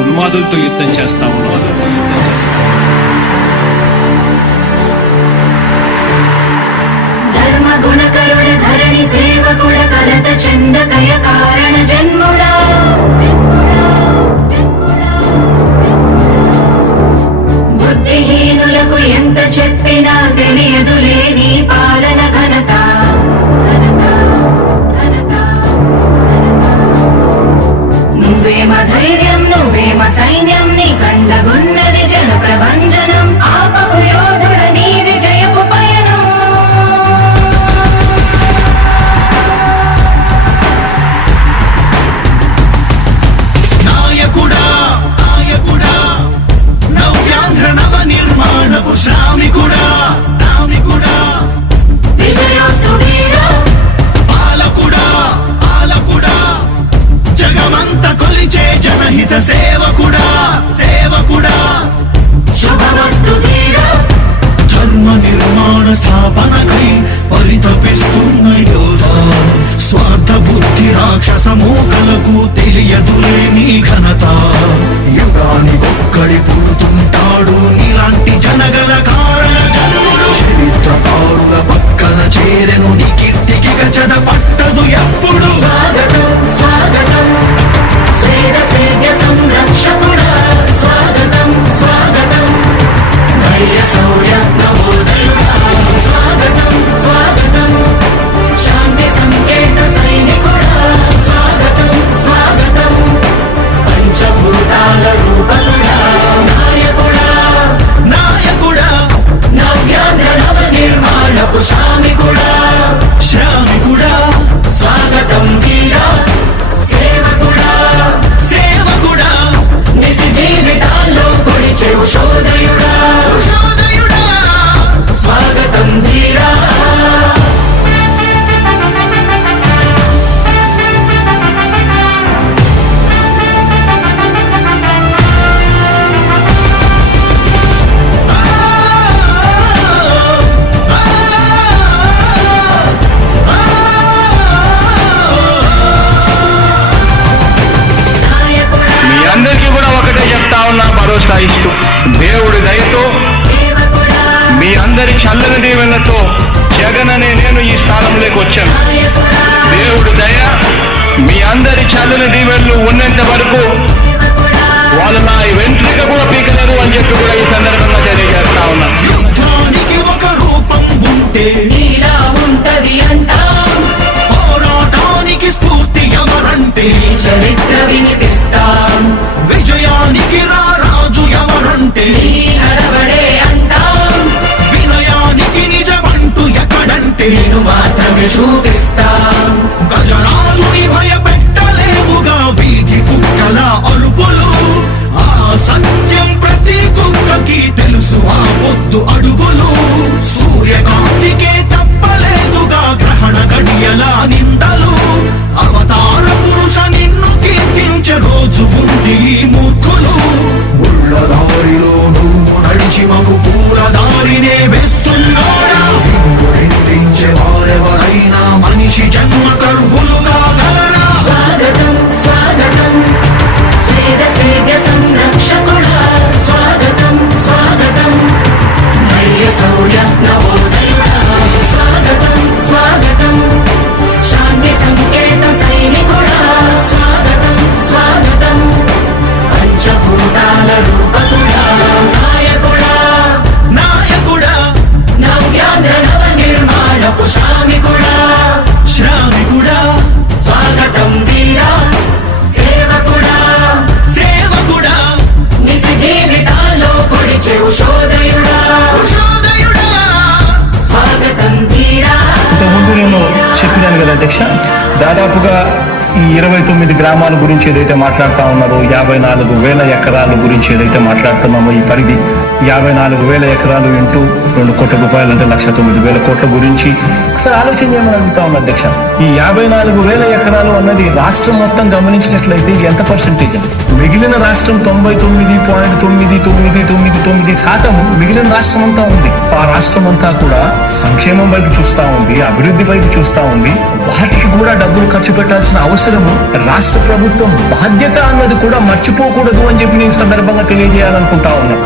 ఉన్మాదులతో యుద్ధం చేస్తా ఉన్నాం. ధర్మ గుణకరుణ ధరణి సేవకుడ కలత చందకయ కారణ జన్ముడా బుద్ధిహీనులకు ఎంత చెప్పినా తెలియదులే నీ పాలన ఘనత. నువ్వేమ ధైర్యం నువ్వేమ సైన్యం నీ కండగున్నది జన ప్రభంజనం ఆపకు యోధుడ నీ విజయపు పయనం. నాయకుడా నాయకుడా నవ్యాంధ్ర నవ నిర్మాణపు శ్రామికుడా రామికుడా విజయోస్తు వీరా పాలకుడా పాలకుడా జగమంత కొలిచే జనహిత సేవకుడా సేవకుడా శుభమస్తు ధీరా ధర్మ నిర్మాణ స్థాపనకై పరితపిస్తున్న యోధ స్వార్థ బుద్ధి రాక్షస మూకలకు తెలియదులే నీ ఘనత. యుగానికొక్కడి పుడుతుంటాడు నీలాంటి జనగల కారణ జన్ముడు చరిత్రకారుల పక్కన చేరెను నీ కీర్తికి గచద పట్టదు ఎప్పుడు. స్వాగతం స్వాగతం సేన సేద్య సంరక్షకుడా స్వాగతం స్వాగతం ధైర్య శౌర్య నవోదయుడా స్వాగతం స్వాగతం శాంతి సంకేత సైనికుడా స్వాగతం స్వాగతం పంచభూతాల రూపకుడా నాయకుడా నాయకుడా నవ్యాంధ్ర నవ నిర్మాణపు శ్రామికుడా శ్రామికుడా స్వాగతం వీరా సేవకుడా సేవకుడా నిజ జీవితాల్లో పొడిచే ఉషోదయుడా ఉషోదయుడా స్వాగతం ధీరా నాయకుడా మీ అందరికీ కూడా ఒకటే చెప్తా ఉన్నా, భరోసా ఇస్తూ దేవుడి దయతో సేవకుడా మీ అందరి చల్లని దీవెనతో జగన్ అనే నేను ఈ స్థానంలోకి వచ్చాను. నాయకుడా దేవుడి దయ మీ అందరి చల్లని దీవెనలు ఉన్నంత వరకు సేవకుడా వాళ్ళు నా వెంట్రిక కూడా పీకలేరు అని చెప్పి కూడా ఈ సందర్భంగా తెలియజేస్తా ఉన్నాను. యుద్ధానికి ఒక రూపం ఉంటే నీలా ఉంటది అంటాం పోరాటానికి స్ఫూర్తి ఎవరంటే నీ చరిత్ర వినిపిస్తాం విజయానికి రారాజు ఎవరంటే నీ నడవడే అంటాం వినయానికి నిజమంటూ ఎక్కడంటే నేను మాత్రమే చూపిస్తాం గజరాజుని భయపెట్టలేవుగా వీధి కుక్కల అరుపులు. ఆ సత్యం ప్రతి కుక్కకి తెలుసు ఆ పొద్దు అడుగులు. సూర్యకాంతికే తప్పలేదుగా గ్రహణ గడియల నిందలు. అవతార పురుష నిన్ను కీర్తించే రోజు ఉంది ఈ మూర్ఖులు. ముళ్ళ దారిలో నువ్వు నడిచి మగు పూల దారినే వేస్తున్నాడా. నిన్ను నిందించే వారెవరైనా మనిషి జన్మ కరువులుగా గలరా. స్వాగతం స్వాగతం సేద సేద్య సంరక్షకుడా స్వాగతం స్వాగతం ధైర్య శౌర్య నవోదయుడా స్వాగతం స్వాగతం శాంతి సంకేత సైనికుడా స్వాగతం స్వాగతం పంచభూతాల రూపకుడా నాయకుడా నాయకుడా నవ్యాంధ్ర నవ నిర్మాణపు శ్రామికుడా శ్రామికుడా స్వాగతం వీరా సేవకుడా సేవకుడా నిజ జీవితాల్లో పొడిచే ఉషోదయుడా ఉషోదయుడా స్వాగతం ధీరా ఇంతకుముందు నేను చెప్పినాను కదా అధ్యక్ష, దాదాపుగా ఈ 29 గ్రామాల గురించి ఏదైతే మాట్లాడుతూ ఉన్నారో 54,000 ఎకరాల గురించి ఏదైతే మాట్లాడుతున్నామో ఈ పరిధి 54,000 ఎకరాలు ఇంటూ 2 కోట్ల రూపాయలు అంటే 1,09,000 కోట్ల గురించి ఒకసారి ఆలోచన చేయమని అడుగుతా ఉన్నా అధ్యక్ష. ఈ 54,000 ఎకరాలు అన్నది రాష్ట్రం మొత్తం గమనించినట్లయితే ఇది ఎంత పర్సెంటేజ్ అండి? మిగిలిన రాష్ట్రం 99.9999% మిగిలిన రాష్ట్రం అంతా ఉంది. ఆ రాష్ట్రం అంతా కూడా సంక్షేమం వైపు చూస్తా ఉంది, అభివృద్ధి వైపు చూస్తా ఉంది. వాటికి కూడా డబ్బులు ఖర్చు పెట్టాల్సిన అవసరం అవసరము, రాష్ట్ర ప్రభుత్వం బాధ్యత అన్నది కూడా మర్చిపోకూడదు అని చెప్పి నేను సందర్భంగా తెలియజేయాలనుకుంటా ఉన్నా.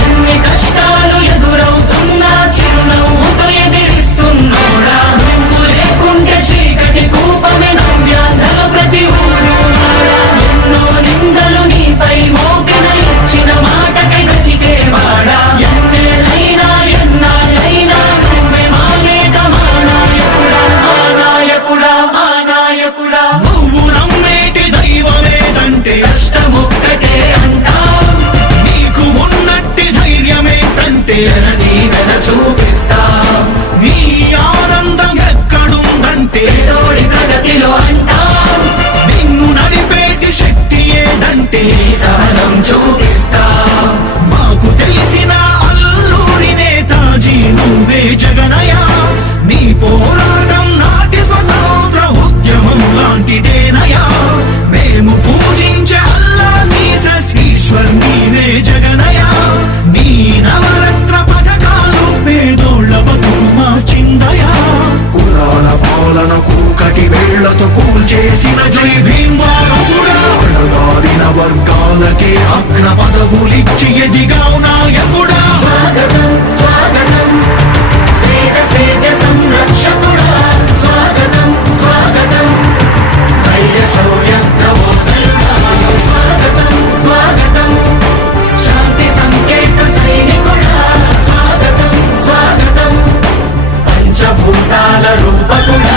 ఎన్ని కష్టాలు ఎదురవుతున్నా చిరునవ్వుతో ఎదిరిస్తున్నోడా, నువ్వు లేకుంటే చీకటి కూపమే నవ్యాంధ్రల ప్రతి ఊరు నాడా. ఎన్నో నిందలు నీపై మోపిన ఇచ్చిన మాటకై బ్రతికేవాడా, ఎన్నేళ్ళైనా ఎన్నాళ్ళైనా నువ్వే మా నేత, మా నాయకుడా, మా నాయకుడా, మా నాయకుడా. నువ్వు నమ్మేటి దైవమేదంటే కష్టమొక్కటే అంటాం, నీకు ఉన్నట్టి ధైర్యమేంటంటే జనదీవెన చూపిస్తాం, నీ ఆనందం ఎక్కడుందంటే పేదోడి ప్రగతిలో అంటాం, నిన్ను నడిపేటి శక్తి ఏదంటే నీ సహనం చూపిస్తాం. మాకు తెలిసిన అల్లూరి నేతాజీ నువ్వే జగనయ్య. నీ పోరాటం నాటి స్వతంత్ర ఉద్యమం లాంటిదేనయ్యా. మేము పూజించే అల్లా జీసస్ ఈశ్వర్ నీవే జగనయ్య. నీ నవరత్న పథకాలు పేదోళ్ళ బతుకు మార్చిందయా. కులాల పాలన కూకటి వేళ్లతో కూల్చేసిన జై భీమ్ వారసుడా, అణగారిన వర్గాలకే అగ్ర పదవులిచ్చి ఎదిగావు నాయకుడా. స్వాగతం స్వాగతం సేద సేద సంరక్షకుడా, స్వాగతం స్వాగతం ధైర్య శౌర్య నవోదయుడా, స్వాగతం స్వాగతం శాంతి సంకేత సైనికుడా, స్వాగతం స్వాగతం పంచభూతాల రూపకుడా.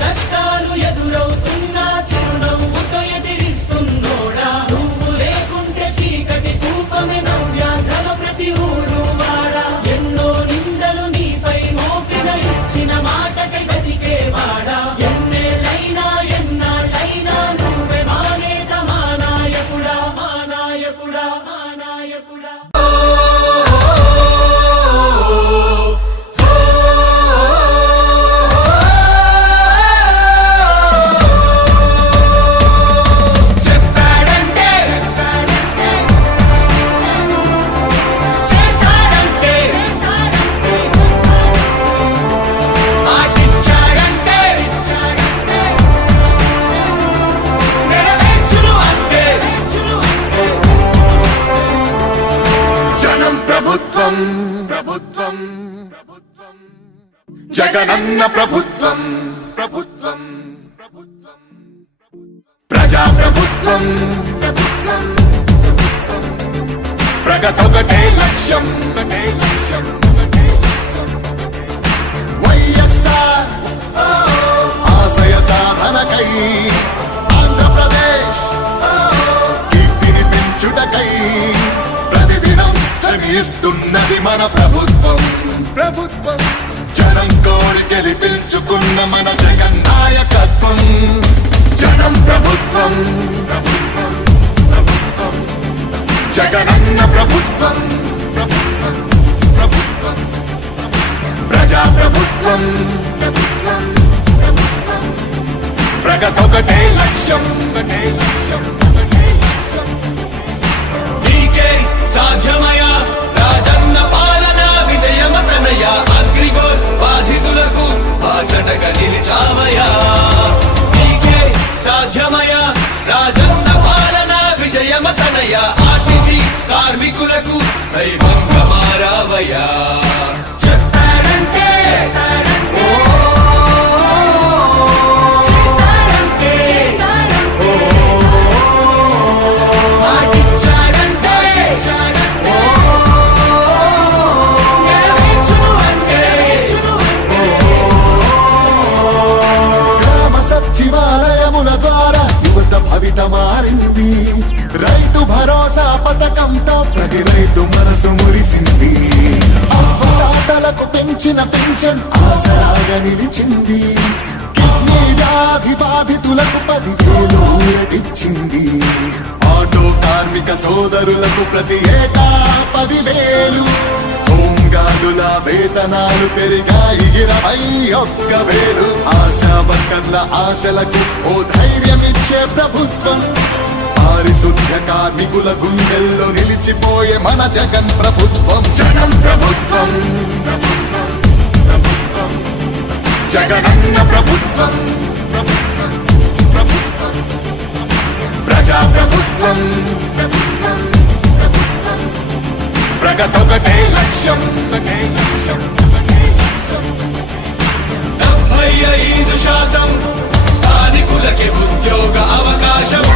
కష్టాలు ఎదురవుతున్నా చిరునవ్వుతో ఎదిరిస్తున్నోడా, నువ్వు లేకుంటే చీకటి కూపమే నవ్యాంధ్రల ప్రతి ఊరు వాడా. ఎన్నో నిందలు నీపై మోపిన ఇచ్చిన మాటకై బ్రతికేవాడా, ఎన్నేళ్ళైనా ఎన్నాళ్ళైనా నువ్వే మా నేత, మా నాయకుడా, మా నాయకుడా, మా నాయకుడా. చెప్పాడంటే చేస్తాడంటే, మాటిచ్చాడంటే నెరవేర్చును అంటే. జనం ప్రభుత్వం ప్రభుత్వం ప్రభుత్వం జగనన్న ప్రభుత్వం ప్రభుత్వం ప్రభుత్వం ప్రజా ప్రభుత్వం ప్రభుత్వం ప్రగతొకటే లక్ష్యం ఒకటే లక్ష్యం ఒకటే లక్ష్యం. వైఎస్ఆర్ ఆశయ సాధనకై ఆంధ్రప్రదేశ్ కీర్తిని పెంచుటకై ప్రతిదినం శ్రమిస్తున్నది మన ప్రభుత్వం ప్రభుత్వం. జనం కోరి గెలిపించుకున్న మన జగన్ నాయకత్వం. జనం ప్రభుత్వం ప్రభుత్వం ప్రభుత్వం జగనన్న ప్రభుత్వం ప్రభుత్వం ప్రభుత్వం ప్రజా ప్రభుత్వం ప్రభుత్వం ప్రభుత్వం ప్రగతొకటే లక్ష్యం ఒకటే లక్ష్యం ఒకటే లక్ష్యం. నీకే సాధ్యమయ రాజన్న పాలన విజయమతనయ. అగ్రిగోల్ బాధితులకు బాసటగా నిలిచామయా. నీకే సాధ్యమయ రాజన్న పాలన విజయమతనయ. ఆర్టీసీ కార్మికులకు దైవంగా మారావయ్యా. చెప్పాడంటే చేస్తాడంటే, మాటిచ్చాడంటే నెరవేర్చును అంటే. గ్రామ సచివాలయముల ద్వారా యువత భవిత మారింది. రైతు భరోసా పథకంతో ప్రతి రైతు మనసు మురిసింది. అవ్వతాతలకు పెంచిన పెన్షన్ ఆసరాగా నిలిచింది. కిడ్నీ వ్యాధి బాధితులకు 10,000 ఊరటిచ్చింది. ఆటో కార్మిక సోదరులకు ప్రతి ఏటా 10,000. హోంగార్డుల వేతనాలు పెరిగాయి 21,000. ఆశా వర్కర్ల ఆశలకు ఓ ధైర్యమిచ్చే ప్రభుత్వం. పారిశుద్ధ్య కార్మికుల గుండెల్లో నిలిచిపోయే మన జగన్ ప్రభుత్వం. జనం ప్రభుత్వం ప్రభుత్వం ప్రభుత్వం జగనన్న ప్రభుత్వం, ప్రజా ప్రభుత్వం, ప్రగతొకటే లక్ష్యం. 75% స్థానికులకి ఉద్యోగ అవకాశం.